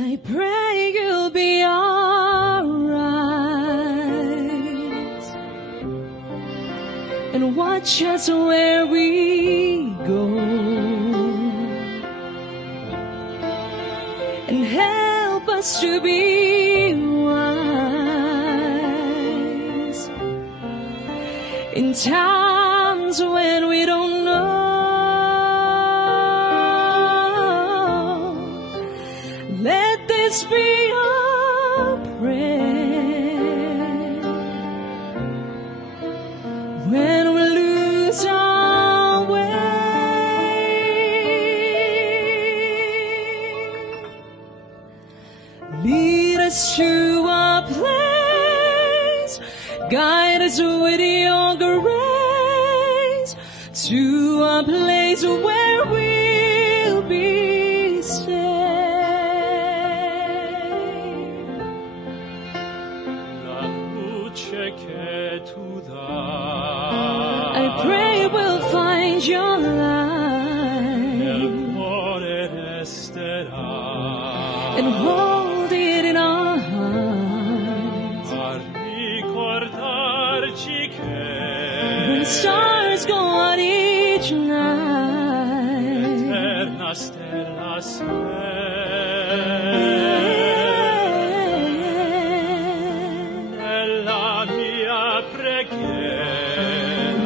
I pray you'll be alright and watch us where we go and help us to be wise in times when we don't know. Let this be our prayer when we lose our way. Lead us to a place, guide us with your grace, to a place where we'll be safe. I pray we'll find your light and hold it in our hearts. When stars go out each night,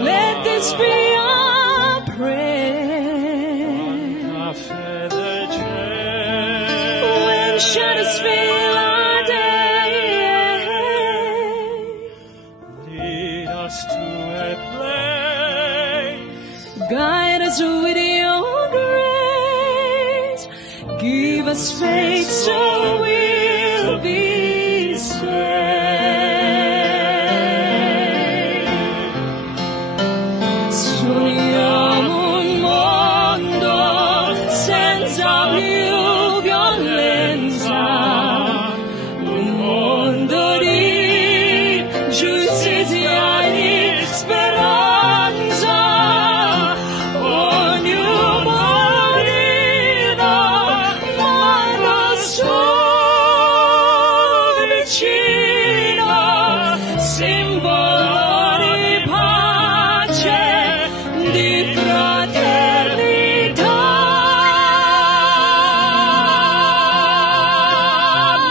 let this be our prayer when shadows fill our day. Lead us to a place, Guide us with your grace, give us faith so we'll be saved. Sogniamo un mondo senza più violenza, un mondo di giustizia e di speranza. Ognuno morirà, ma non sto vicino, simbolo di pace, di fraternità.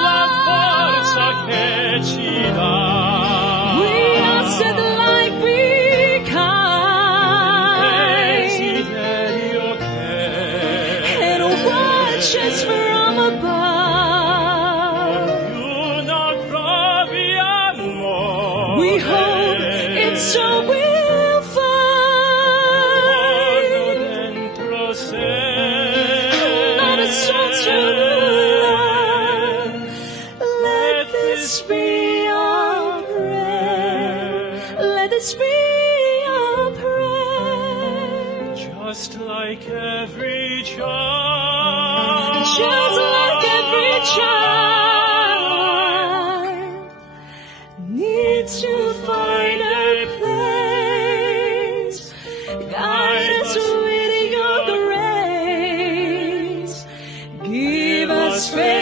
la forza che ci dà. We ask that life be kind Desiderio che and watch us from above. ognuno provi amore. We hope it's so we'll find dentro sé. not a soul to love. Let this be our prayer. Let this be our prayer. Just like every child. Just like every child needs to find a place, guide us with your grace, give us faith.